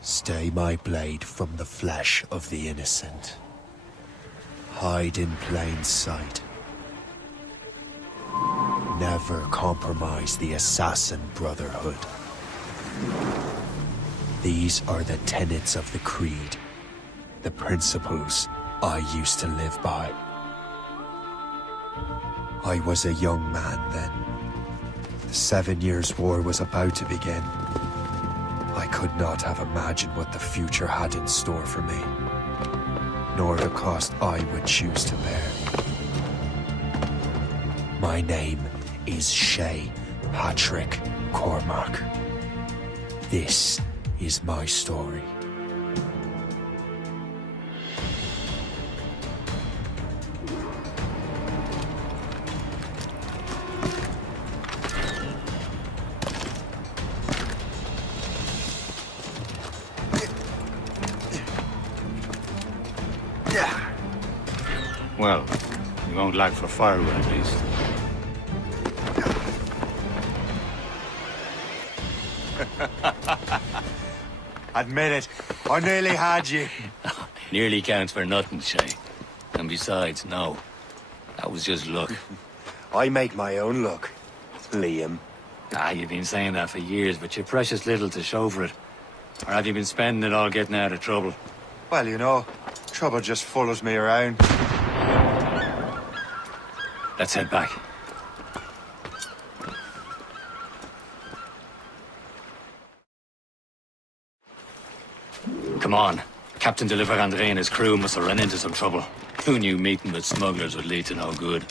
Stay my blade from the flesh of the innocent. Hide in plain sight. Never compromise the Assassin Brotherhood. These are the tenets of the Creed, the principles I used to live by. I was a young man then. The 7 Years' War was about to begin. I could not have imagined what the future had in store for me, nor the cost I would choose to bear. My name is Shay Patrick Cormac. This is my story. Well, you won't lack for firewood at least. Admit it, I nearly had you. Nearly counts for nothing, Shay. And besides, no. That was just luck. I make my own luck, Liam. You've been saying that for years, but you're precious little to show for it. Or have you been spending it all getting out of trouble? Well, you know, trouble just follows me around. Let's head back. Come on. Captain de Andre and his crew must have run into some trouble. Who knew meeting with smugglers would lead to no good?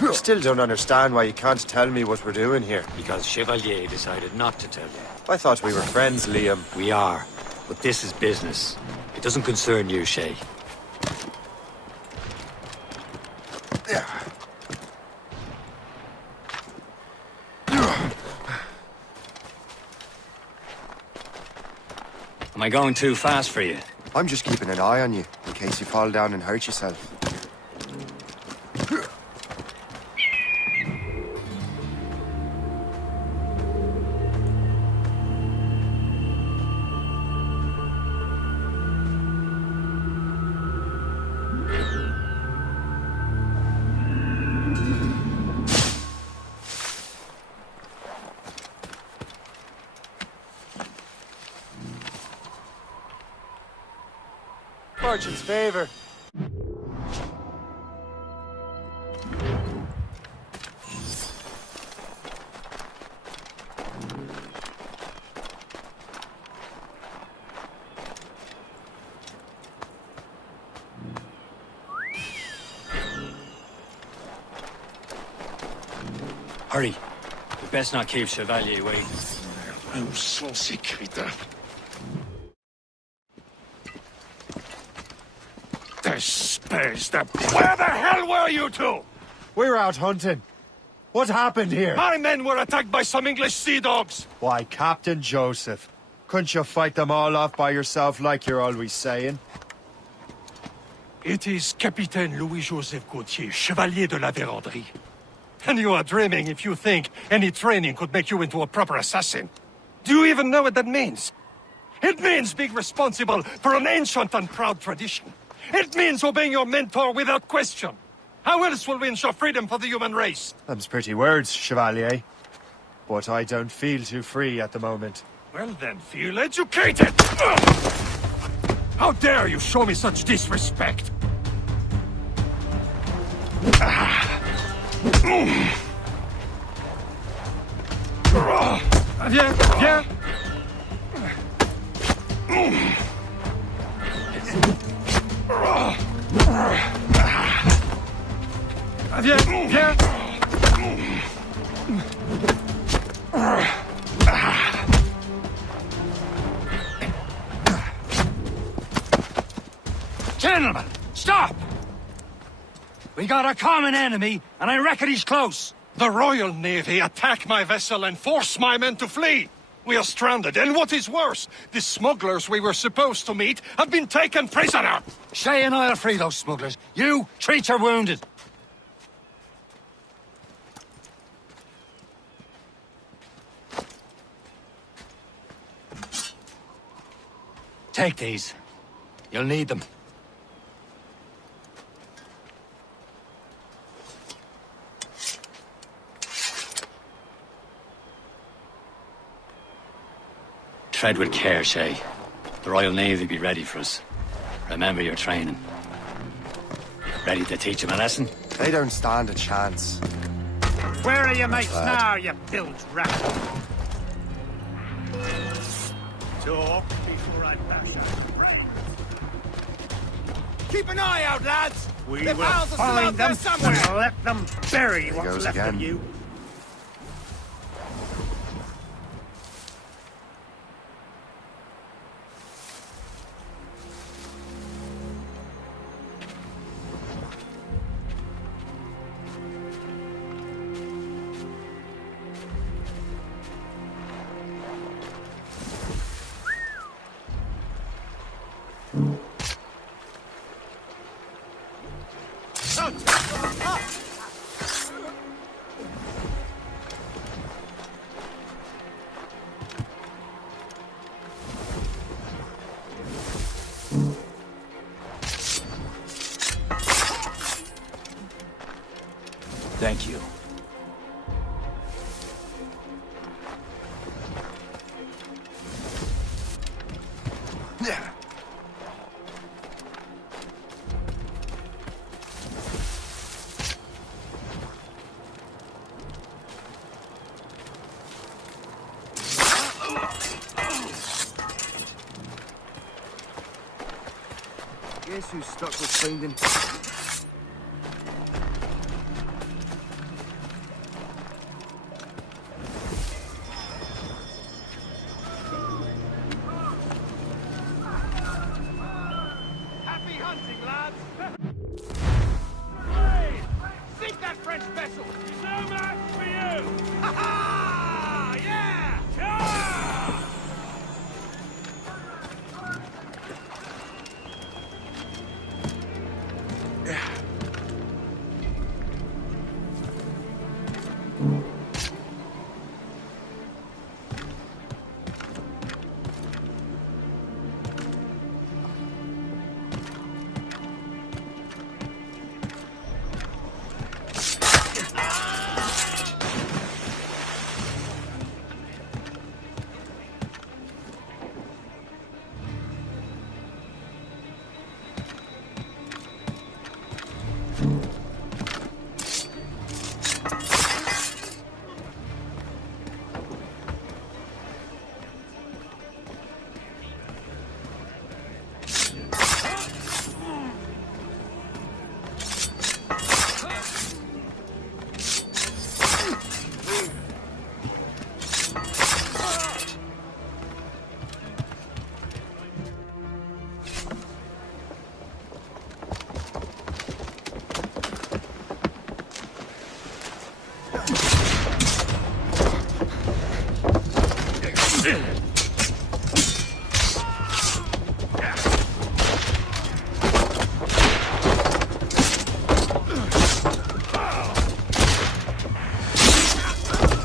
I still don't understand why you can't tell me what we're doing here. Because Chevalier decided not to tell you. I thought we were friends, Liam. We are, but this is business. It doesn't concern you, Shay. Am I going too fast for you? I'm just keeping an eye on you, in case you fall down and hurt yourself. Fortune's favor. Hurry. We best not keep Chevalier waiting. Où sont ces crétins? Where the hell were you two? We were out hunting. What happened here? My men were attacked by some English sea dogs. Why, Captain Joseph. Couldn't you fight them all off by yourself like you're always saying? It is Capitaine Louis-Joseph Gauthier, Chevalier de la Vérendrye. And you are dreaming if you think any training could make you into a proper assassin. Do you even know what that means? It means being responsible for an ancient and proud tradition. It means obeying your mentor without question. How else will we ensure freedom for the human race? Them's pretty words, Chevalier. But I don't feel too free at the moment. Well then, feel educated! How dare you show me such disrespect? Viens, viens! Viens, viens! Gentlemen, stop! We got a common enemy, and I reckon he's close. The Royal Navy attack my vessel and force my men to flee. We are stranded, and what is worse, the smugglers we were supposed to meet have been taken prisoner. Shay and I'll free those smugglers. You treat your wounded. Take these. You'll need them. Tread with care, Shay. The Royal Navy be ready for us. Remember your training. Ready to teach them a lesson? They don't stand a chance. Where are your mates now, you bilge rat? Talk before I bash out brains. Keep an eye out, lads! We will find them somewhere and let them bury what's left of you. Thank you. Guess who's stuck with finding? Happy hunting, lads! Hey! Sink that French vessel! No match for you! Ha ha! Yeah! Yeah!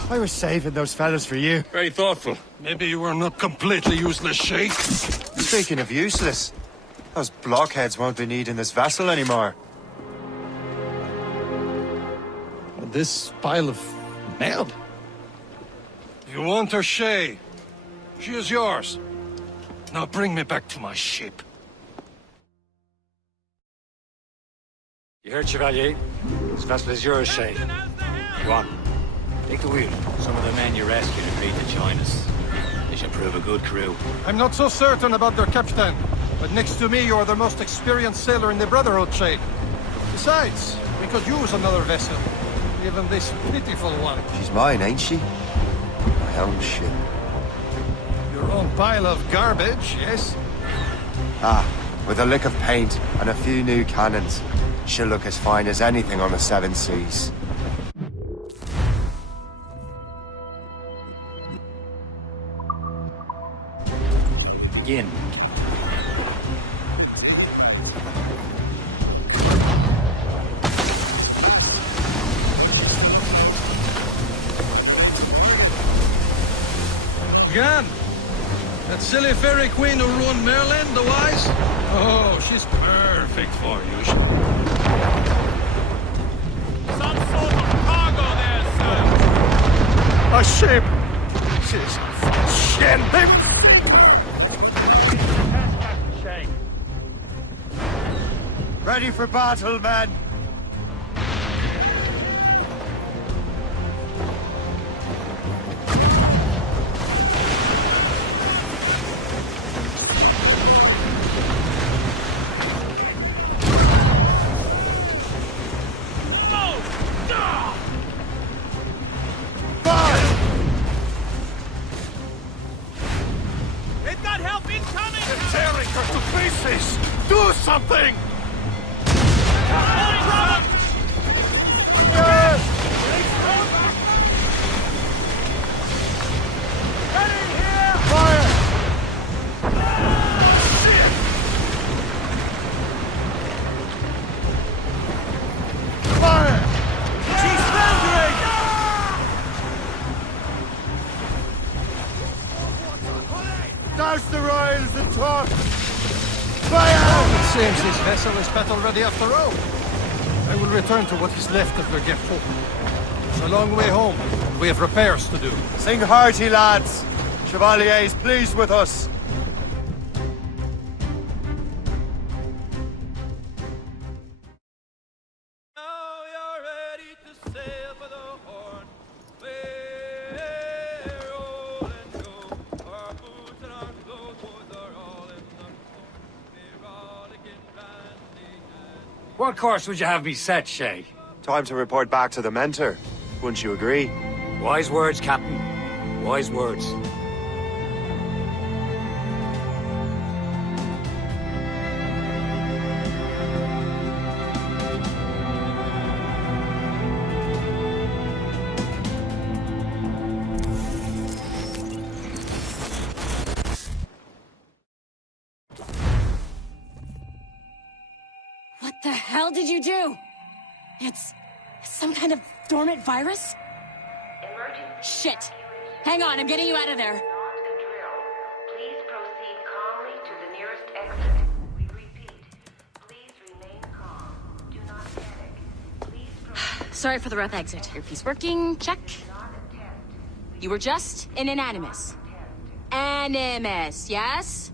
I was saving those fellas for you. Very thoughtful. Maybe you were not completely useless, Sheik. Speaking of useless, those blockheads won't be needing this vessel anymore. This pile of mail? You want her, Shay? She is yours. Now bring me back to my ship. You heard, Chevalier? This vessel is yours, Shay. Go on. Take the wheel. Some of the men you rescued agreed to join us. They should prove a good crew. I'm not so certain about their captain, but next to me you are the most experienced sailor in the Brotherhood, Sheik. Besides, we could use another vessel. Even this pitiful one. She's mine, ain't she? My own ship. Your own pile of garbage, yes? Ah, with a lick of paint and a few new cannons, she'll look as fine as anything on the seven seas. Yin. Gun! That silly fairy queen who ruined Merlin, the wise? Oh, she's perfect for you. Some sort of cargo there, sir. A ship! This is shit! Captain Shay. Ready for battle, men! They've got help incoming! They're tearing her to pieces! Do something! Douse the royals and talk! It seems this vessel is battle ready after all. I will return to what is left of your gift. It's a long way home, and we have repairs to do. Sing hearty, lads! Chevalier is pleased with us. Now you're ready to sail for the Horn. Roll and go. Our boots and our clothes are all in the corn. We're rollicking randy and What course would you have me set, Shay? Time to report back to the mentor. Wouldn't you agree? Wise words, Captain. Wise words. What the hell did you do? It's some kind of dormant virus? Shit. Hang on, I'm getting you out of there. Not a drill. Please proceed calmly to the nearest exit. We repeat. Please remain calm. Do not panic. Please proceed. Sorry for the rough exit. Earpiece working, check. Not a test. You were just in an animus. Animus, yes?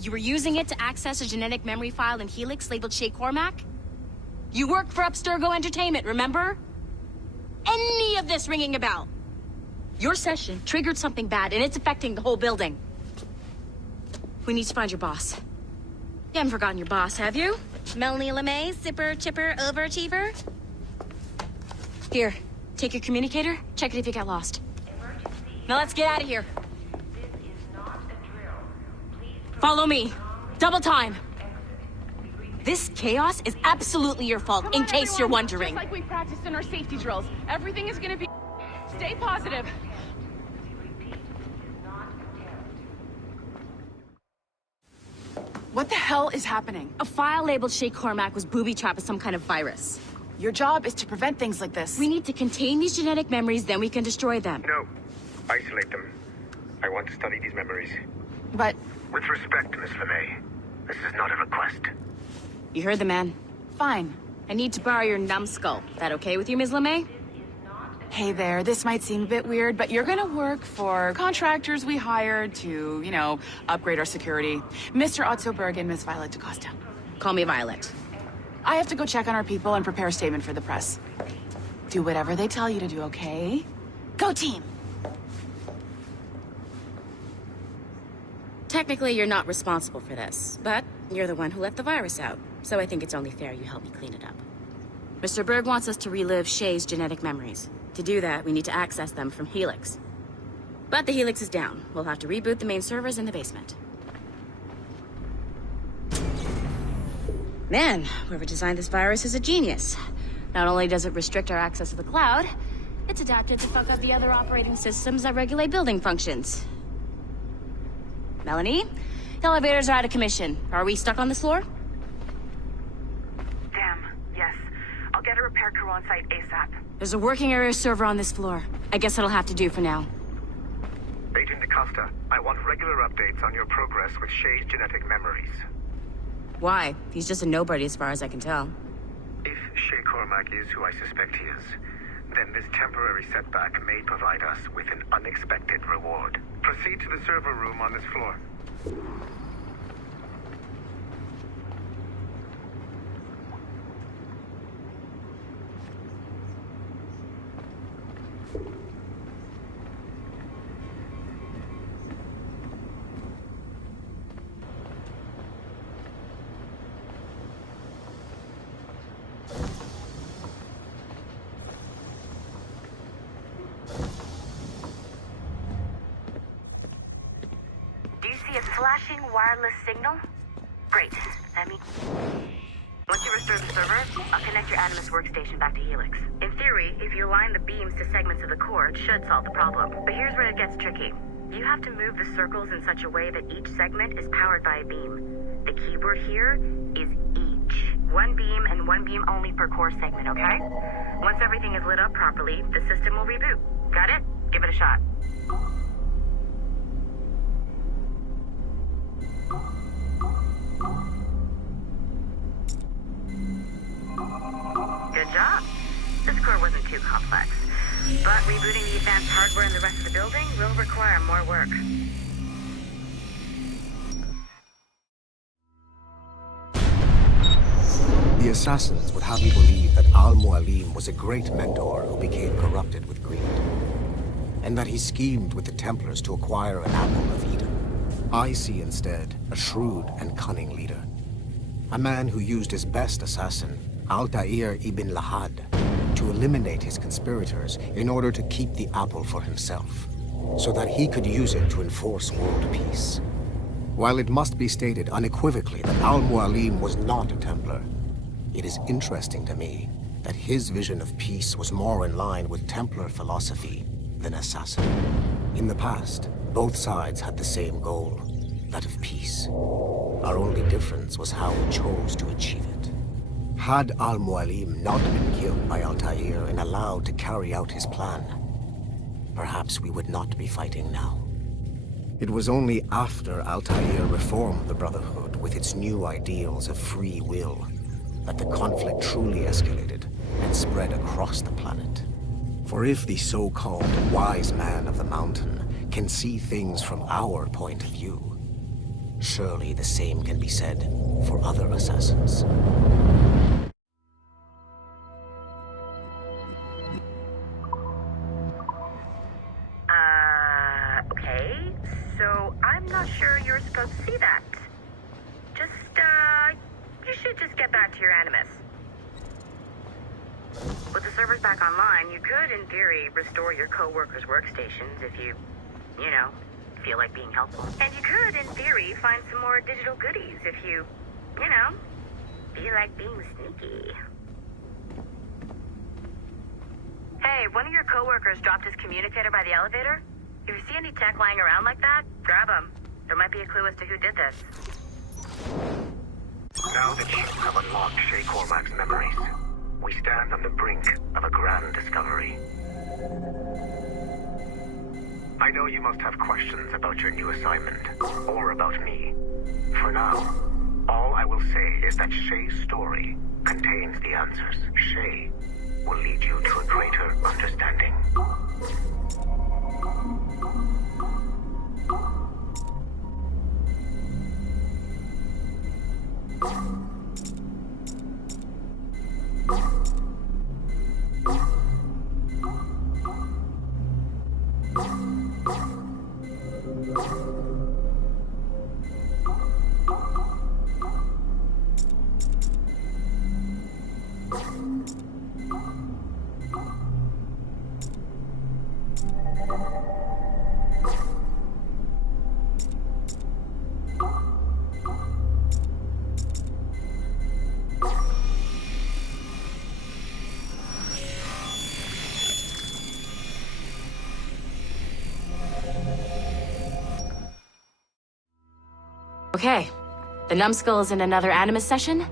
You were using it to access a genetic memory file in Helix labeled Shay Cormac? You work for Abstergo Entertainment, remember? Any of this ringing a bell? Your session triggered something bad, and it's affecting the whole building. We need to find your boss. You haven't forgotten your boss, have you? Melanie LeMay, zipper, chipper, overachiever? Here, take your communicator, check it if you got lost. Now let's get out of here. This is not a drill. Please proceed Follow me. Double time. exit. We repeat. This chaos is absolutely your fault, in case you're wondering. Just like we practiced in our safety drills. Everything is gonna be... Stay positive. We repeat. This is not a test. What the hell is happening? A file labeled Shay Cormac was booby-trapped with some kind of virus. Your job is to prevent things like this. We need to contain these genetic memories, then we can destroy them. No. Isolate them. I want to study these memories. But With respect, Miss LeMay, this is not a request. You heard the man. fine. I need to borrow your numbskull. That okay with you, Ms. LeMay? Hey there, this might seem a bit weird, but you're gonna work for contractors we hired to, you know, upgrade our security. Mr. Ottoberg and Miss Violet DaCosta. Call me Violet. I have to go check on our people and prepare a statement for the press. Do whatever they tell you to do, okay? Go team! Technically, you're not responsible for this, but you're the one who let the virus out, so I think it's only fair you help me clean it up. Mr. Berg wants us to relive Shay's genetic memories. To do that, we need to access them from Helix. But the Helix is down. We'll have to reboot the main servers in the basement. Man, whoever designed this virus is a genius. Not only does it restrict our access to the cloud, it's adapted to fuck up the other operating systems that regulate building functions. Melanie? The elevators are out of commission. Are we stuck on this floor? Damn, yes. I'll get a repair crew on site ASAP. There's a working area server on this floor. I guess that'll have to do for now. Agent Costa, I want regular updates on your progress with Shay's genetic memories. Why? He's just a nobody as far as I can tell. If Shay Cormac is who I suspect he is, then this temporary setback may provide us with an unexpected reward. Proceed to the server room on this floor. See a flashing wireless signal? Great. That means... Once you restore the server, I'll connect your Animus workstation back to Helix. In theory, if you align the beams to segments of the core, it should solve the problem. But here's where it gets tricky. You have to move the circles in such a way that each segment is powered by a beam. The keyword here is each. One beam and one beam only per core segment, okay? Once everything is lit up properly, the system will reboot. Got it? Give it a shot. Good job. This core wasn't too complex, but rebooting the advanced hardware in the rest of the building will require more work. The assassins would have you believe that Al-Mualim was a great mentor who became corrupted with greed, and that he schemed with the Templars to acquire an apple of Eden. I see instead a shrewd and cunning leader, a man who used his best assassin, Altair ibn Lahad, to eliminate his conspirators in order to keep the apple for himself, so that he could use it to enforce world peace. While it must be stated unequivocally that Al-Mualim was not a Templar, it is interesting to me that his vision of peace was more in line with Templar philosophy than assassin. In the past, both sides had the same goal, that of peace. Our only difference was how we chose to achieve it. Had Al-Mualim not been killed by Altair and allowed to carry out his plan, perhaps we would not be fighting now. It was only after Altair reformed the Brotherhood with its new ideals of free will that the conflict truly escalated and spread across the planet. For if the so-called wise man of the mountain can see things from our point of view, surely the same can be said for other assassins. Okay, so I'm not sure you're supposed to see that. You should just get back to your Animus. With the servers back online, you could, in theory, restore your co-workers' workstations if you feel like being helpful. And you could, in theory, find some more digital goodies if you feel like being sneaky. Hey, one of your co-workers dropped his communicator by the elevator. If you see any tech lying around like that, grab them. There might be a clue as to who did this. Now that you have unlocked Shay Cormac's memories, we stand on the brink of a grand discovery. I know you must have questions about your new assignment, or about me. For now, all I will say is that Shay's story contains the answers. Shay will lead you to a greater understanding. Okay, the numbskull is in another Animus session,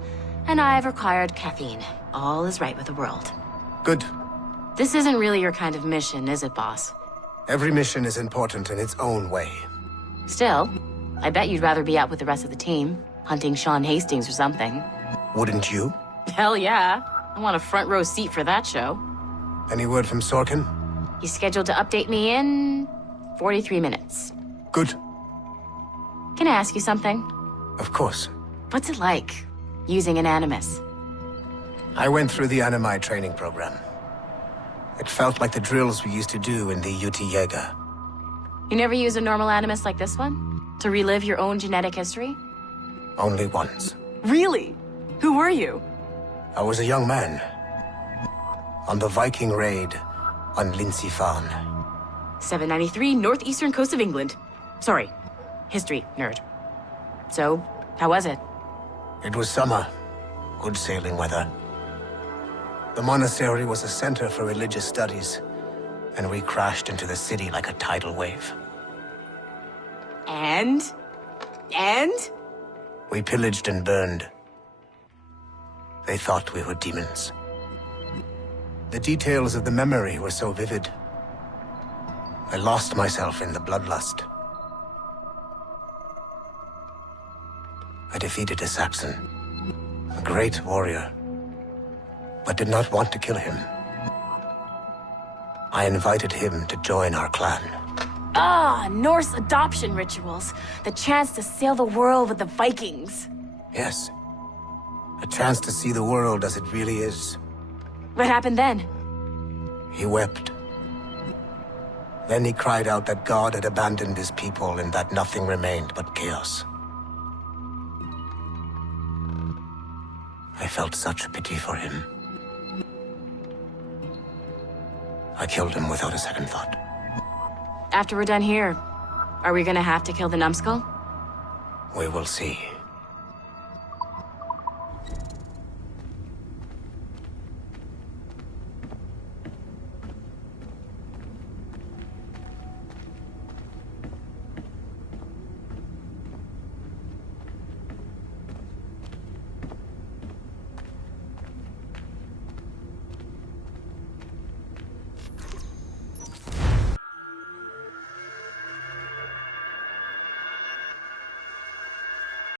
and I've required caffeine. All is right with the world. Good. This isn't really your kind of mission, is it, boss? Every mission is important in its own way. Still, I bet you'd rather be out with the rest of the team, hunting Sean Hastings or something. Wouldn't you? Hell yeah. I want a front row seat for that show. Any word from Sorkin? He's scheduled to update me in 43 minutes. Good. Can I ask you something? Of course. What's it like, using an Animus? I went through the Animi training program. It felt like the drills we used to do in the UT Jaeger. You never use a normal Animus like this one? To relive your own genetic history? Only once. Really? Who were you? I was a young man. On the Viking raid on Lindsey Farn. 793, northeastern coast of England. Sorry, history nerd. So, how was it? It was summer. Good sailing weather. The monastery was a center for religious studies, and we crashed into the city like a tidal wave. And? We pillaged and burned. They thought we were demons. The details of the memory were so vivid. I lost myself in the bloodlust. I defeated a Saxon, a great warrior, but did not want to kill him. I invited him to join our clan. Ah, Norse adoption rituals. The chance to sail the world with the Vikings. Yes. A chance to see the world as it really is. What happened then? He wept. Then he cried out that God had abandoned his people and that nothing remained but chaos. I felt such pity for him. I killed him without a second thought. After we're done here, are we gonna have to kill the numbskull? We will see.